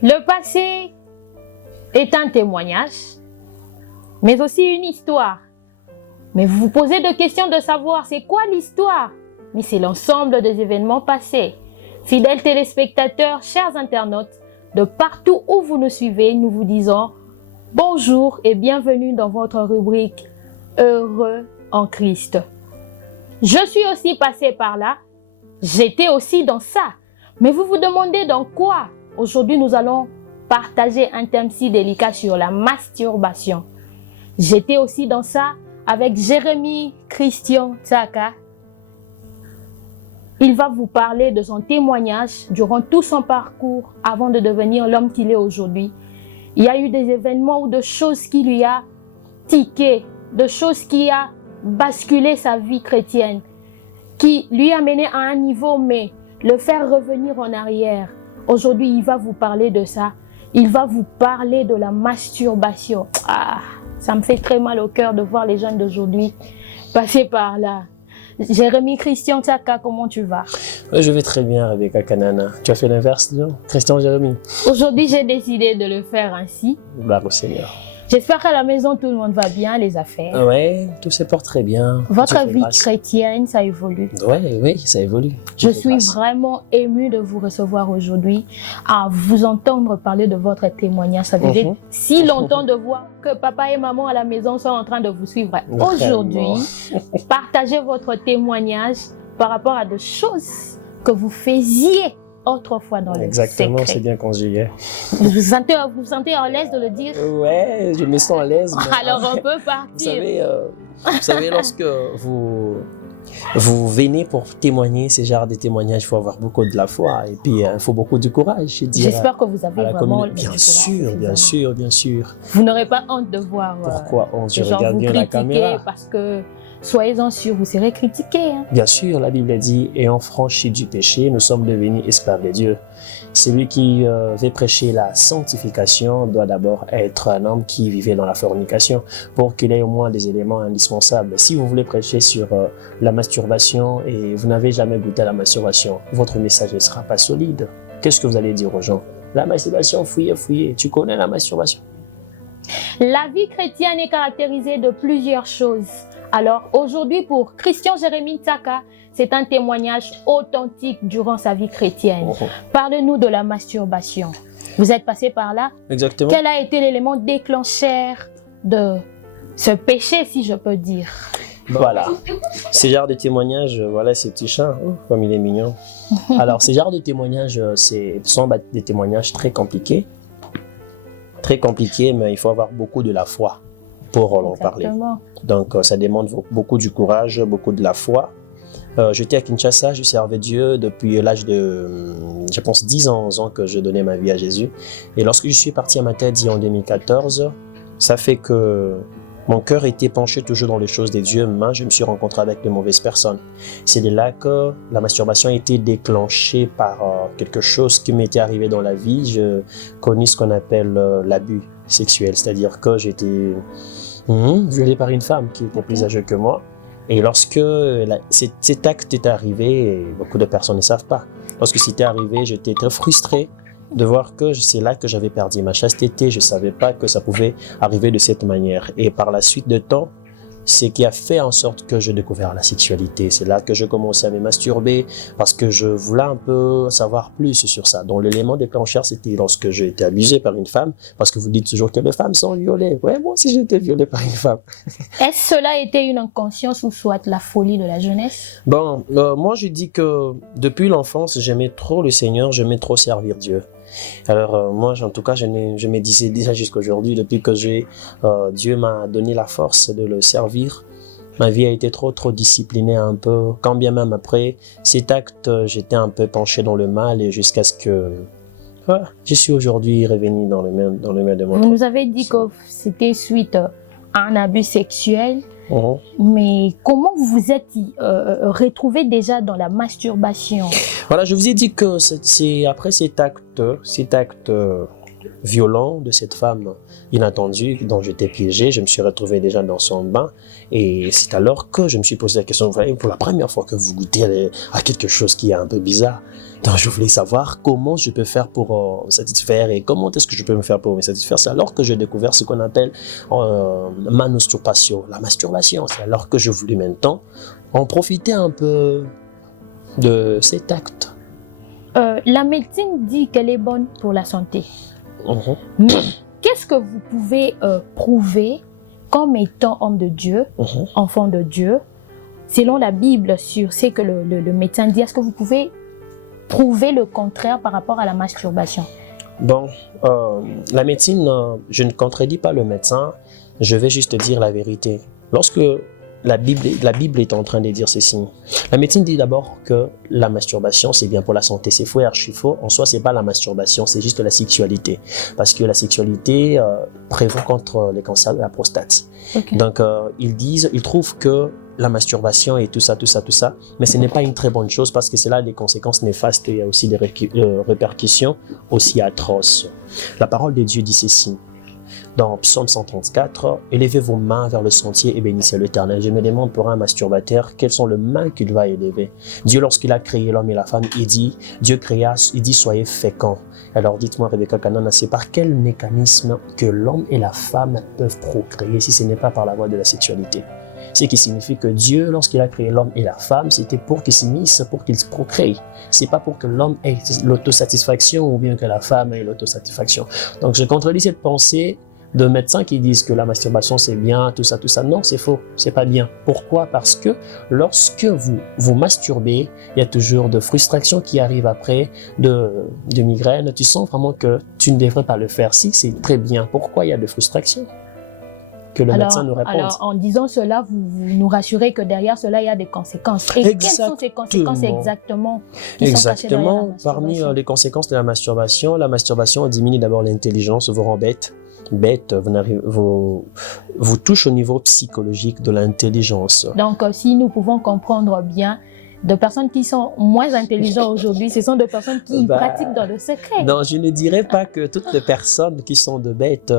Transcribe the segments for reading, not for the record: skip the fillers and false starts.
Le passé est un témoignage, mais aussi une histoire. Mais vous vous posez de questions de savoir c'est quoi l'histoire? Mais c'est l'ensemble des événements passés. Fidèles téléspectateurs, chers internautes, de partout où vous nous suivez, nous vous disons bonjour et bienvenue dans votre rubrique Heureux en Christ. Je suis aussi passé par là, j'étais aussi dans ça. Mais vous vous demandez dans quoi? Aujourd'hui, nous allons partager un thème si délicat sur la masturbation. J'étais aussi dans ça avec Jérémy Christian Tsaka. Il va vous parler de son témoignage durant tout son parcours avant de devenir l'homme qu'il est aujourd'hui. Il y a eu des événements ou de choses qui lui a tiqué, de choses qui a basculé sa vie chrétienne, qui lui a mené à un niveau, mais le faire revenir en arrière. Aujourd'hui, il va vous parler de ça. Il va vous parler de la masturbation. Ah, ça me fait très mal au cœur de voir les jeunes d'aujourd'hui passer par là. Jérémy Christian Tsaka, comment tu vas? Je vais très bien, Rebecca Kanana. Tu as fait l'inverse, non? Christian Jérémy. Aujourd'hui, j'ai décidé de le faire ainsi. Gloire au Seigneur. J'espère qu'à la maison, tout le monde va bien, les affaires. Oui, tout se porte très bien. Votre vie chrétienne, ça évolue. Oui, ça évolue. Je suis vraiment émue de vous recevoir aujourd'hui, à vous entendre parler de votre témoignage. Ça veut dire si longtemps de voir que papa et maman à la maison sont en train de vous suivre. Aujourd'hui, partagez votre témoignage par rapport à des choses que vous faisiez autrefois dans le secret. Exactement, c'est bien conjugué. Vous vous sentez à l'aise de le dire? Ouais, je me sens à l'aise. Alors on peut partir. Vous savez, lorsque vous venez pour témoigner, ce genre de témoignages, il faut avoir beaucoup de la foi et puis il faut beaucoup de courage. J'espère que vous avez vraiment le bien sûr, bien sûr, bien sûr. Vous n'aurez pas honte de voir. Pourquoi honte? Je regarde bien la caméra. Parce que soyez-en sûrs, vous serez critiqués. Hein. Bien sûr, la Bible dit, ayant franchi du péché, nous sommes devenus esclaves de Dieu. Celui qui veut prêcher la sanctification doit d'abord être un homme qui vivait dans la fornication pour qu'il ait au moins des éléments indispensables. Si vous voulez prêcher sur la masturbation et vous n'avez jamais goûté à la masturbation, votre message ne sera pas solide. Qu'est-ce que vous allez dire aux gens? La masturbation, fouillez. Tu connais la masturbation? La vie chrétienne est caractérisée de plusieurs choses. Alors aujourd'hui, pour Christian Jérémy Tsaka, c'est un témoignage authentique durant sa vie chrétienne. Parlez-nous de la masturbation. Vous êtes passé par là? Exactement. Quel a été l'élément déclencheur de ce péché, si je peux dire? Voilà. Ce genre de témoignage, voilà ces petits chats, comme il est mignon. Alors, ce genre de témoignages, sont des témoignages très compliqués. Très compliqués, mais il faut avoir beaucoup de la foi pour en parler. Donc, ça demande beaucoup du courage, beaucoup de la foi. J'étais à Kinshasa, je servais Dieu depuis l'âge de, je pense, 10 ans, 11 ans que je donnais ma vie à Jésus. Et lorsque je suis parti à Matadi en 2014, ça fait que mon cœur était penché toujours dans les choses des dieux, mais je me suis rencontré avec de mauvaises personnes. C'est de là que la masturbation a été déclenchée par quelque chose qui m'était arrivé dans la vie. Je connais ce qu'on appelle l'abus sexuel, c'est-à-dire que j'étais violé par une femme qui était plus âgée que moi. Et lorsque cet acte est arrivé, beaucoup de personnes ne savent pas. Lorsque c'était arrivé, j'étais très frustré de voir que c'est là que j'avais perdu ma chasteté. Je ne savais pas que ça pouvait arriver de cette manière. Et par la suite de temps, ce qui a fait en sorte que j'ai découvert la sexualité. C'est là que je commençais à me masturber parce que je voulais un peu savoir plus sur ça. Donc l'élément déclencheur, c'était lorsque j'ai été abusé par une femme, parce que vous dites toujours que les femmes sont violées. Ouais, moi aussi j'ai été violé par une femme. Est-ce cela était une inconscience ou soit la folie de la jeunesse? Bon, moi je dis que depuis l'enfance, j'aimais trop le Seigneur, j'aimais trop servir Dieu. Alors moi en tout cas je me disais déjà jusqu'à aujourd'hui, depuis que Dieu m'a donné la force de le servir, ma vie a été trop disciplinée un peu, quand bien même après cet acte j'étais un peu penché dans le mal et jusqu'à ce que je suis aujourd'hui revenu dans le main de mon. Vous nous avez dit que c'était suite à un abus sexuel. Mais comment vous vous êtes retrouvé déjà dans la masturbation? Voilà, je vous ai dit que c'est après cet acte violent de cette femme inattendue dont j'étais piégé, je me suis retrouvé déjà dans son bain et c'est alors que je me suis posé la question, pour la première fois que vous goûtez à quelque chose qui est un peu bizarre, Donc, je voulais savoir comment je peux faire pour me satisfaire et comment est-ce que je peux me faire pour me satisfaire. C'est alors que j'ai découvert ce qu'on appelle masturbation, la masturbation. C'est alors que je voulais maintenant en profiter un peu de cet acte. La médecine dit qu'elle est bonne pour la santé. Mhm. Mais qu'est-ce que vous pouvez prouver comme étant homme de Dieu, enfant de Dieu, selon la Bible, sur ce que le médecin dit? Est-ce que vous pouvez prouver le contraire par rapport à la masturbation? Bon, la médecine, je ne contredis pas le médecin, je vais juste dire la vérité. Lorsque la Bible est en train de dire ceci, la médecine dit d'abord que la masturbation, c'est bien pour la santé. C'est faux et archi faux. En soi, c'est pas la masturbation, c'est juste la sexualité. Parce que la sexualité prévaut contre les cancers de la prostate. Okay. Donc, ils trouvent que la masturbation et tout ça, mais ce n'est pas une très bonne chose parce que c'est là des conséquences néfastes. Il y a aussi des répercussions aussi atroces. La parole de Dieu dit ceci. Dans Psaume 134, « Élevez vos mains vers le sentier et bénissez l'Éternel. » Je me demande pour un masturbateur, quelles sont les mains qu'il va élever. Dieu, lorsqu'il a créé l'homme et la femme, il dit, soyez féconds. Alors dites-moi, Rebecca Kanana, c'est par quel mécanisme que l'homme et la femme peuvent procréer si ce n'est pas par la voie de la sexualité? Ce qui signifie que Dieu, lorsqu'il a créé l'homme et la femme, c'était pour qu'ils s'unissent, pour qu'ils procréent. C'est pas pour que l'homme ait l'autosatisfaction ou bien que la femme ait l'autosatisfaction. Donc je contredis cette pensée de médecins qui disent que la masturbation c'est bien, tout ça. Non, c'est faux, c'est pas bien. Pourquoi? Parce que lorsque vous masturbez, il y a toujours de frustration qui arrive après, de migraine. Tu sens vraiment que tu ne devrais pas le faire. Si, c'est très bien. Pourquoi il y a de frustration? Que le médecin nous réponde. Alors, en disant cela, vous nous rassurez que derrière cela, il y a des conséquences. Et quelles sont ces conséquences exactement? Exactement. Parmi les conséquences de la masturbation diminue d'abord l'intelligence, vous rend bête, vous touche au niveau psychologique de l'intelligence. Donc, si nous pouvons comprendre bien, de personnes qui sont moins intelligentes aujourd'hui, ce sont des personnes qui pratiquent dans le secret. Non, je ne dirais pas que toutes les personnes qui sont de bêtes,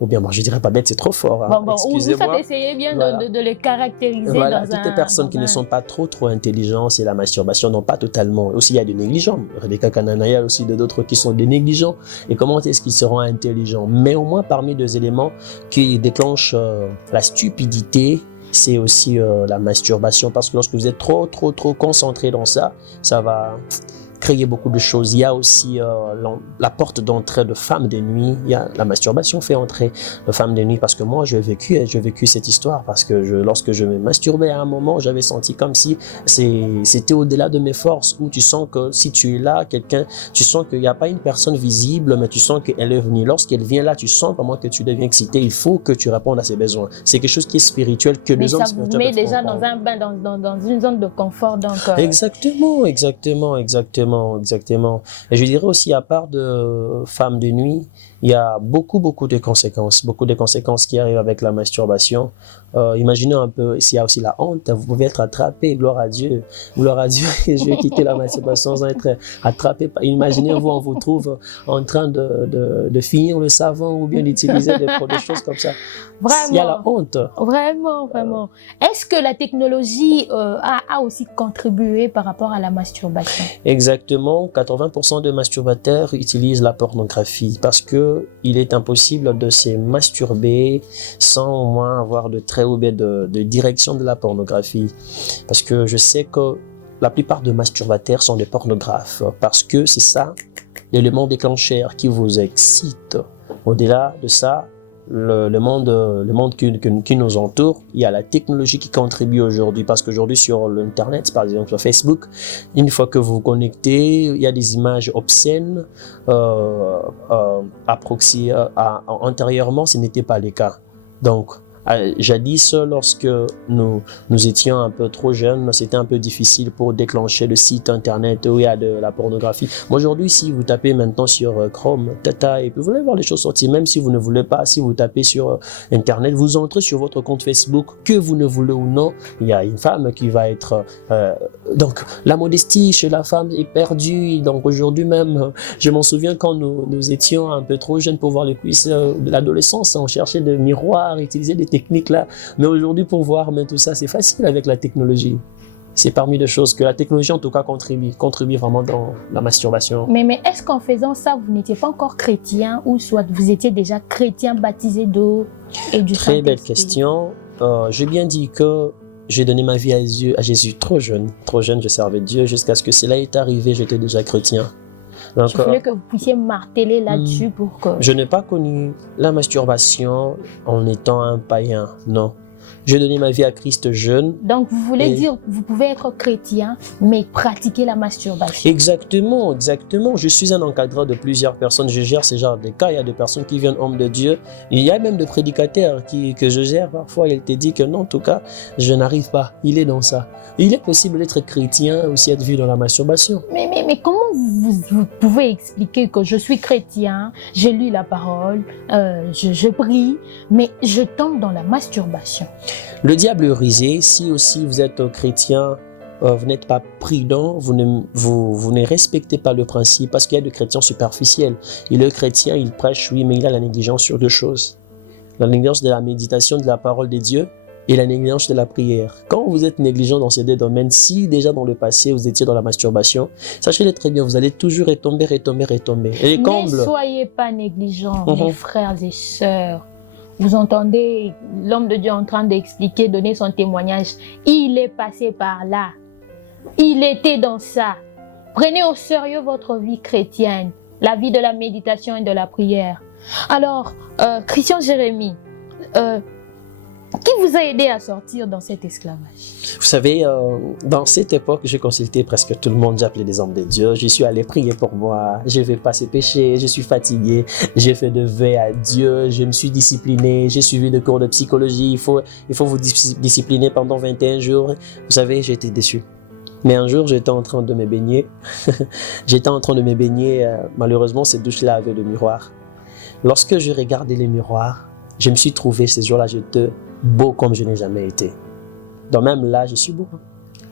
ou bien moi je dirais pas bêtes, c'est trop fort. Hein. Excusez-moi. Vous essayez bien de les caractériser. Voilà, toutes les personnes qui ne sont pas trop intelligentes, c'est la masturbation, non pas totalement. Aussi il y a des négligents. Rebecca Kanana, il y a aussi d'autres qui sont des négligents. Et comment est-ce qu'ils seront intelligents? Mais au moins parmi deux éléments qui déclenchent la stupidité, c'est aussi la masturbation, parce que lorsque vous êtes trop concentré dans ça, ça va créer beaucoup de choses. Il y a aussi la porte d'entrée de femmes de nuit. Il y a la masturbation fait entrer de femmes de nuit, parce que moi j'ai vécu cette histoire, parce que lorsque je me masturbais à un moment, j'avais senti comme si c'était au-delà de mes forces, où tu sens que si tu es là, tu sens qu'il n'y a pas une personne visible, mais tu sens qu'elle est venue. Lorsqu'elle vient là, tu sens vraiment que tu deviens excité. Il faut que tu répondes à ses besoins. C'est quelque chose qui est spirituel, que les hommes spirituels peuvent comprendre. Ça vous met déjà dans un bain, dans une zone de confort. Donc, Exactement. Et je dirais aussi, à part de femmes de nuit, il y a beaucoup de conséquences qui arrivent avec la masturbation. Imaginez un peu, s'il y a aussi la honte, vous pouvez être attrapé, gloire à Dieu, je vais quitter la masturbation sans être attrapé. Imaginez-vous, on vous trouve en train de finir le savon ou bien d'utiliser des choses comme ça. Vraiment. Il y a la honte. Vraiment. Est-ce que la technologie a aussi contribué par rapport à la masturbation? Exactement, 80% de masturbateurs utilisent la pornographie parce que il est impossible de se masturber sans au moins avoir de très haut de direction de la pornographie. Parce que je sais que la plupart de masturbateurs sont des pornographes, parce que c'est ça l'élément déclencheur qui vous excite. Au-delà de ça, le monde qui nous entoure, il y a la technologie qui contribue aujourd'hui, parce qu'aujourd'hui sur l'internet, par exemple sur Facebook, une fois que vous vous connectez, il y a des images obscènes. Antérieurement, ce n'était pas le cas. Donc jadis, lorsque nous étions un peu trop jeunes, c'était un peu difficile pour déclencher le site internet où il y a de la pornographie. Mais aujourd'hui, si vous tapez maintenant sur Chrome, et puis vous allez voir les choses sortir, même si vous ne voulez pas, si vous tapez sur internet, vous entrez sur votre compte Facebook, que vous ne voulez ou non, il y a une femme qui va être... donc, la modestie chez la femme est perdue. Donc, aujourd'hui même, je m'en souviens quand nous étions un peu trop jeunes pour voir les cuisses de l'adolescence, on cherchait des miroirs, utiliser des techniques là, mais aujourd'hui pour voir tout ça, c'est facile avec la technologie. C'est parmi les choses que la technologie, en tout cas, contribue vraiment dans la masturbation. Mais est-ce qu'en faisant ça, vous n'étiez pas encore chrétien ou soit vous étiez déjà chrétien baptisé d'eau et du Saint-Esprit? Très belle question. J'ai bien dit que j'ai donné ma vie à Jésus trop jeune. Trop jeune, je servais Dieu. Jusqu'à ce que cela est arrivé, j'étais déjà chrétien. Donc, je voulais que vous puissiez marteler là-dessus pour que... Je n'ai pas connu la masturbation en étant un païen, non. J'ai donné ma vie à Christ jeune. Donc, vous voulez dire que vous pouvez être chrétien, mais pratiquer la masturbation. Exactement, exactement. Je suis un encadreur de plusieurs personnes. Je gère ce genre de cas. Il y a des personnes qui viennent hommes de Dieu. Il y a même des prédicateurs que je gère parfois. Il te dit que non, en tout cas, je n'arrive pas. Il est dans ça. Il est possible d'être chrétien aussi être vu dans la masturbation. Mais comment vous pouvez expliquer que je suis chrétien, j'ai lu la parole, je prie, mais je tombe dans la masturbation? Le diable est rusé. Si aussi vous êtes chrétien, vous n'êtes pas prudent, vous ne respectez pas le principe, parce qu'il y a des chrétiens superficiels. Il est chrétien, il prêche, oui, mais il a la négligence sur deux choses. La négligence de la méditation de la parole de Dieu et la négligence de la prière. Quand vous êtes négligent dans ces deux domaines, si déjà dans le passé vous étiez dans la masturbation, sachez-le très bien, vous allez toujours retomber. Et ne soyez pas négligents, mes frères et sœurs. Vous entendez l'homme de Dieu en train d'expliquer, donner son témoignage. Il est passé par là. Il était dans ça. Prenez au sérieux votre vie chrétienne, la vie de la méditation et de la prière. Alors, Christian Jérémie, qui vous a aidé à sortir dans cet esclavage? Vous savez, dans cette époque, j'ai consulté presque tout le monde, j'ai appelé des hommes de Dieu, je suis allé prier pour moi, je vais passer péché, je suis fatigué, j'ai fait de vœux à Dieu, je me suis discipliné, j'ai suivi des cours de psychologie, il faut vous discipliner pendant 21 jours. Vous savez, j'ai été déçu. Mais un jour, j'étais en train de me baigner. Malheureusement, cette douche-là avait le miroir. Lorsque je regardais les miroirs, je me suis trouvé, ces jours-là, j'étais beau comme je n'ai jamais été. Donc même là, je suis beau.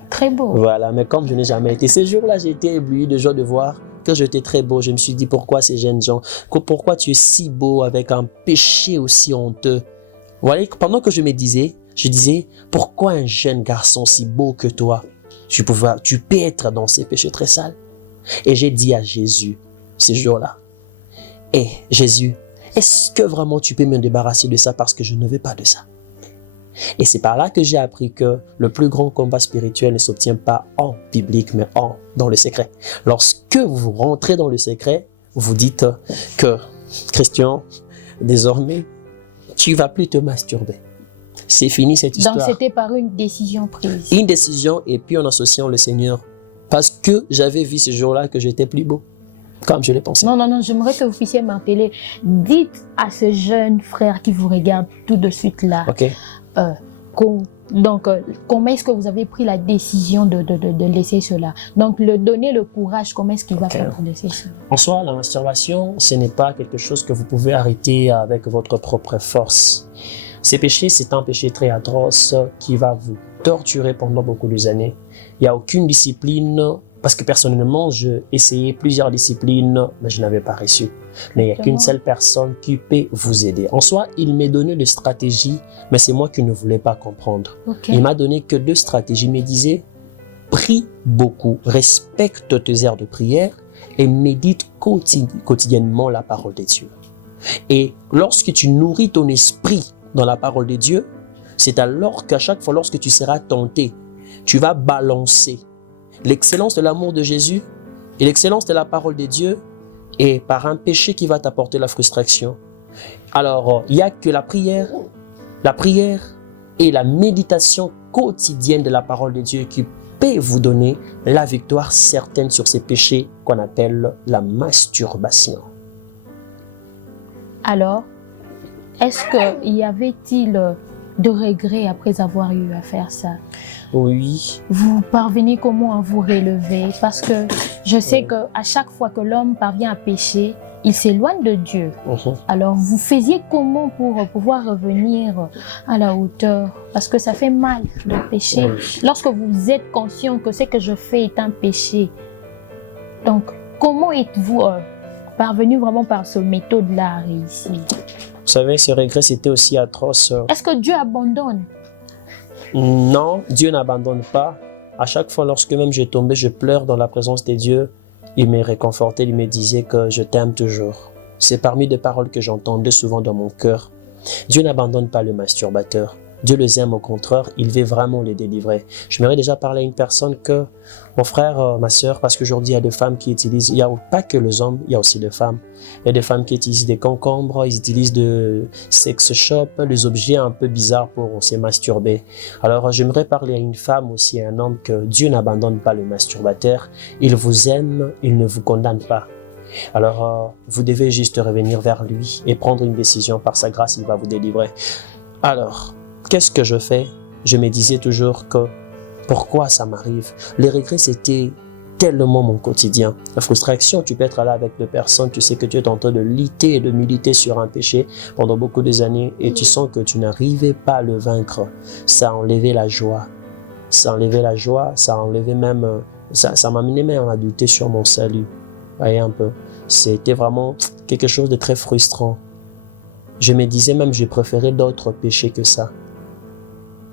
Très beau. Voilà, mais comme je n'ai jamais été. Ces jours-là, j'ai été ébloui de joie de voir que j'étais très beau. Je me suis dit, pourquoi ces jeunes gens? Pourquoi tu es si beau avec un péché aussi honteux? Voilà, pendant que je me disais, pourquoi un jeune garçon si beau que toi, tu peux être dans ces péchés très sales? Et j'ai dit à Jésus, ces jours-là, Jésus, est-ce que vraiment tu peux me débarrasser de ça parce que je ne veux pas de ça? Et c'est par là que j'ai appris que le plus grand combat spirituel ne s'obtient pas en public, mais dans le secret. Lorsque vous rentrez dans le secret, vous dites que, Christian, désormais, tu ne vas plus te masturber. C'est fini cette histoire. Donc c'était par une décision prise. Une décision et puis en associant le Seigneur. Parce que j'avais vu ce jour-là que j'étais plus beau. Comme je l'ai pensé. Non, j'aimerais que vous puissiez m'appeler. Dites à ce jeune frère qui vous regarde tout de suite là. Ok. Comment est-ce que vous avez pris la décision de laisser cela? Donc, donner le courage, comment est-ce qu'il va faire pour laisser cela? En soi, la masturbation, ce n'est pas quelque chose que vous pouvez arrêter avec votre propre force. Ces péchés, c'est un péché très atroce qui va vous torturer pendant beaucoup d'années. Il n'y a aucune discipline. Parce que personnellement, j'ai essayé plusieurs disciplines, mais je n'avais pas reçu. Mais il n'y a qu'une seule personne qui peut vous aider. En soi, il m'a donné des stratégies, mais c'est moi qui ne voulais pas comprendre. Il m'a donné que 2 stratégies. Il me disait, prie beaucoup, respecte tes heures de prière et médite quotidiennement la parole de Dieu. Et lorsque tu nourris ton esprit dans la parole de Dieu, c'est alors qu'à chaque fois, lorsque tu seras tenté, tu vas balancer l'excellence de l'amour de Jésus et l'excellence de la parole de Dieu et par un péché qui va t'apporter la frustration. Alors, il n'y a que la prière et la méditation quotidienne de la parole de Dieu qui peut vous donner la victoire certaine sur ces péchés qu'on appelle la masturbation. Alors, est-ce qu'il y avait-il de regrets après avoir eu à faire ça? Oui. Vous parvenez comment à vous relever? Parce que je sais qu'à chaque fois que l'homme parvient à pécher, il s'éloigne de Dieu. Alors, vous faisiez comment pour pouvoir revenir à la hauteur? Parce que ça fait mal de pécher. Lorsque vous êtes conscient que ce que je fais est un péché. Donc, comment êtes-vous parvenu vraiment par ce méthode-là à réussir? Vous savez, ce regret, c'était aussi atroce. Est-ce que Dieu abandonne? Non, Dieu n'abandonne pas. à chaque fois lorsque même je tombais, je pleure dans la présence de Dieu, il me réconfortait, il me disait que je t'aime toujours. C'est parmi des paroles que j'entendais souvent dans mon cœur. Dieu n'abandonne pas le masturbateur. Dieu les aime, au contraire, il veut vraiment les délivrer. Je m'aurais déjà parlé à une personne que, mon frère, ma soeur, parce qu'aujourd'hui il y a des femmes qui utilisent, il n'y a pas que les hommes, il y a aussi des femmes. Il y a des femmes qui utilisent des concombres, ils utilisent de sex shop, les objets un peu bizarres pour se masturber. Alors j'aimerais parler à une femme aussi, à un homme, que Dieu n'abandonne pas le masturbateur. Il vous aime, il ne vous condamne pas. Alors vous devez juste revenir vers lui et prendre une décision. Par sa grâce, il va vous délivrer. Alors, qu'est-ce que je fais? Je me disais toujours que pourquoi ça m'arrive? Les regrets, c'était tellement mon quotidien. La frustration, tu peux être là avec deux personnes, tu sais que tu es en train de lutter et de militer sur un péché pendant beaucoup d'années et tu sens que tu n'arrivais pas à le vaincre. Ça a enlevé la joie. Ça a enlevé la joie, ça a enlevé même... Ça m'a amené même à douter sur mon salut. Voyez un peu. C'était vraiment quelque chose de très frustrant. Je me disais même, je préférais d'autres péchés que ça.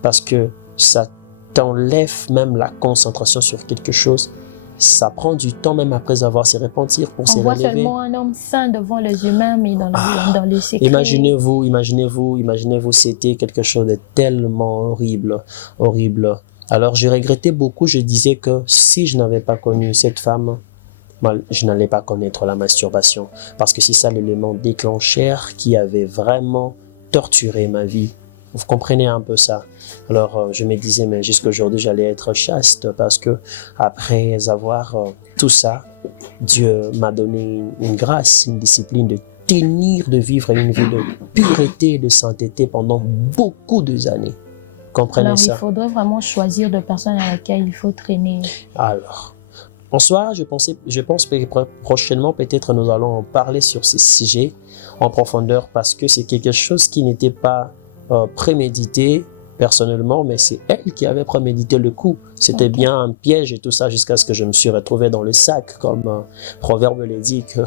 Parce que ça t'enlève même la concentration sur quelque chose. Ça prend du temps même après avoir se repentir pour se relever. On voit seulement un homme saint devant les humains, mais dans le secret. Imaginez-vous, c'était quelque chose de tellement horrible. Alors je regrettais beaucoup, je disais que si je n'avais pas connu cette femme, je n'allais pas connaître la masturbation. Parce que c'est ça l'élément déclencheur qui avait vraiment torturé ma vie. Vous comprenez un peu ça. Alors je me disais, mais jusqu'à aujourd'hui, j'allais être chaste parce que après avoir tout ça, Dieu m'a donné une grâce, une discipline de tenir, de vivre une vie de pureté et de sainteté pendant beaucoup d'années. Comprenez alors, ça? Il faudrait vraiment choisir de personnes avec lesquelles il faut traîner. Alors, en soi, je pense que prochainement, peut-être nous allons en parler sur ce sujet en profondeur parce que c'est quelque chose qui n'était pas prémédité personnellement, mais c'est elle qui avait prémédité le coup. C'était bien un piège et tout ça jusqu'à ce que je me suis retrouvé dans le sac, comme Proverbe le dit, que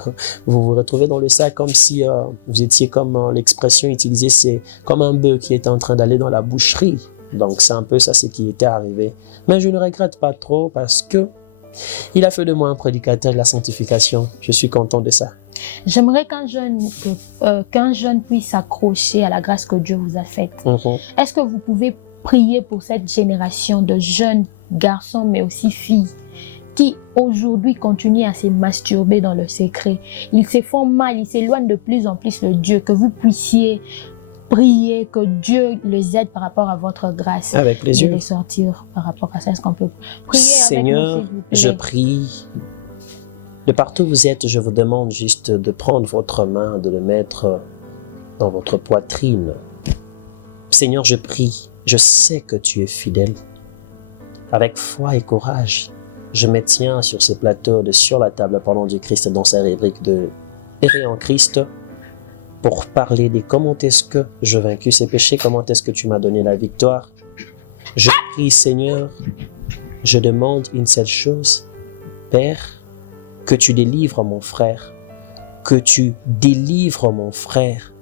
vous vous retrouvez dans le sac comme si vous étiez comme l'expression utilisée, c'est comme un bœuf qui était en train d'aller dans la boucherie. Donc c'est un peu ça ce qui était arrivé. Mais je ne regrette pas trop parce que il a fait de moi un prédicateur de la sanctification. Je suis content de ça. J'aimerais qu'un jeune puisse s'accrocher à la grâce que Dieu vous a faite. Est-ce que vous pouvez prier pour cette génération de jeunes garçons, mais aussi filles, qui aujourd'hui continuent à se masturber dans le secret? Ils se font mal, ils s'éloignent de plus en plus de Dieu. Que vous puissiez prier, que Dieu les aide par rapport à votre grâce. Avec plaisir. De les sortir par rapport à ça. Est-ce qu'on peut prier Seigneur, avec nous, s'il vous plaît? je prie. De partout où vous êtes, je vous demande juste de prendre votre main, de le mettre dans votre poitrine. Seigneur, je prie. Je sais que tu es fidèle. Avec foi et courage, je me tiens sur ces plateaux sur la table parlant du Christ dans sa rubrique de Errer en Christ, pour parler de comment est-ce que je vaincu ces péchés, comment est-ce que tu m'as donné la victoire. Je prie, Seigneur, je demande une seule chose, Père, que tu délivres mon frère, que tu délivres mon frère.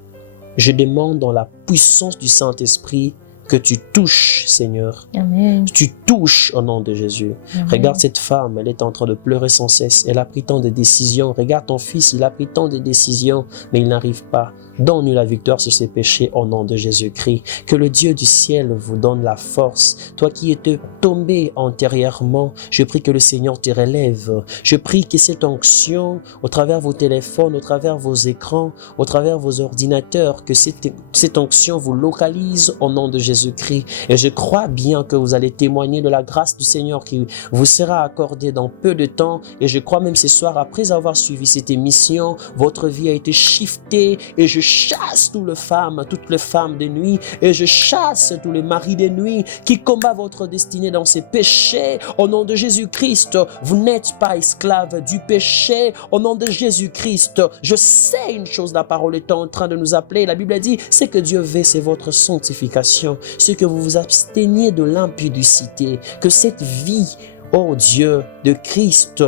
Je demande dans la puissance du Saint-Esprit que tu touches, Seigneur. Amen. Tu touches au nom de Jésus. Amen. Regarde cette femme, elle est en train de pleurer sans cesse. Elle a pris tant de décisions. Regarde ton fils, il a pris tant de décisions, mais il n'arrive pas. Donne-lui la victoire sur ses péchés au nom de Jésus-Christ. Que le Dieu du ciel vous donne la force. Toi qui étais tombé antérieurement, je prie que le Seigneur te relève. Je prie que cette onction, au travers vos téléphones, au travers vos écrans, au travers vos ordinateurs, que cette onction vous localise au nom de Jésus-Christ. Et je crois bien que vous allez témoigner de la grâce du Seigneur qui vous sera accordée dans peu de temps. Et je crois même ce soir, après avoir suivi cette émission, votre vie a été shiftée et je chasse toutes les femmes de nuit, et je chasse tous les maris de nuit qui combattent votre destinée dans ces péchés. Au nom de Jésus-Christ, vous n'êtes pas esclaves du péché. Au nom de Jésus-Christ, je sais une chose, la parole est en train de nous appeler. La Bible dit, c'est que Dieu veut, c'est votre sanctification, c'est que vous vous absteniez de l'impudicité, que cette vie, oh Dieu, de Christ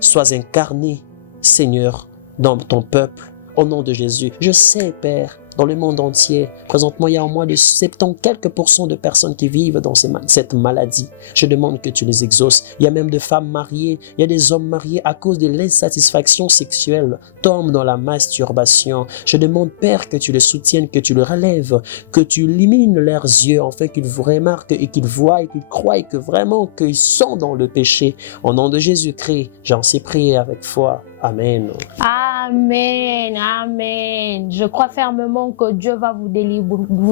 soit incarnée, Seigneur, dans ton peuple. Au nom de Jésus, je sais, Père, dans le monde entier. Présentement, il y a au moins de 70 quelques % de personnes qui vivent dans cette maladie. Je demande que tu les exauces. Il y a même des femmes mariées, il y a des hommes mariés à cause de l'insatisfaction sexuelle, tombent dans la masturbation. Je demande, Père, que tu les soutiennes, que tu les relèves, que tu illumines leurs yeux, afin qu'ils vous remarquent et qu'ils voient et qu'ils croient et que vraiment qu'ils sont dans le péché. Au nom de Jésus-Christ, j'en sais prier avec foi. Amen. Amen, amen. Je crois fermement que Dieu va vous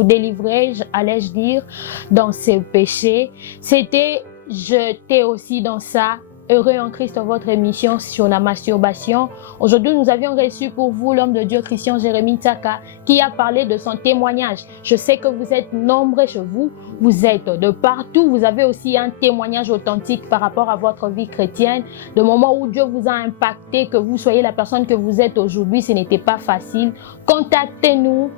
délivrer, allais-je dire, dans ces péchés. C'était jeté aussi dans ça. Heureux en Christ, votre émission sur la masturbation. Aujourd'hui, nous avions reçu pour vous l'homme de Dieu, Christian Jérémie Tsaka, qui a parlé de son témoignage. Je sais que vous êtes nombreux chez vous, vous êtes de partout. Vous avez aussi un témoignage authentique par rapport à votre vie chrétienne. Le moment où Dieu vous a impacté, que vous soyez la personne que vous êtes aujourd'hui, ce n'était pas facile. Contactez-nous.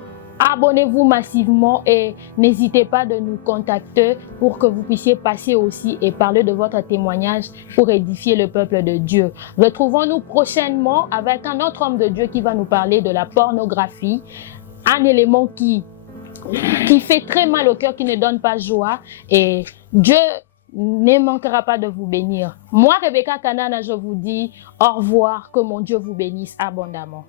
Abonnez-vous massivement et n'hésitez pas de nous contacter pour que vous puissiez passer aussi et parler de votre témoignage pour édifier le peuple de Dieu. Retrouvons-nous prochainement avec un autre homme de Dieu qui va nous parler de la pornographie, un élément qui fait très mal au cœur, qui ne donne pas joie, et Dieu ne manquera pas de vous bénir. Moi, Rebecca Kanana, je vous dis au revoir, que mon Dieu vous bénisse abondamment.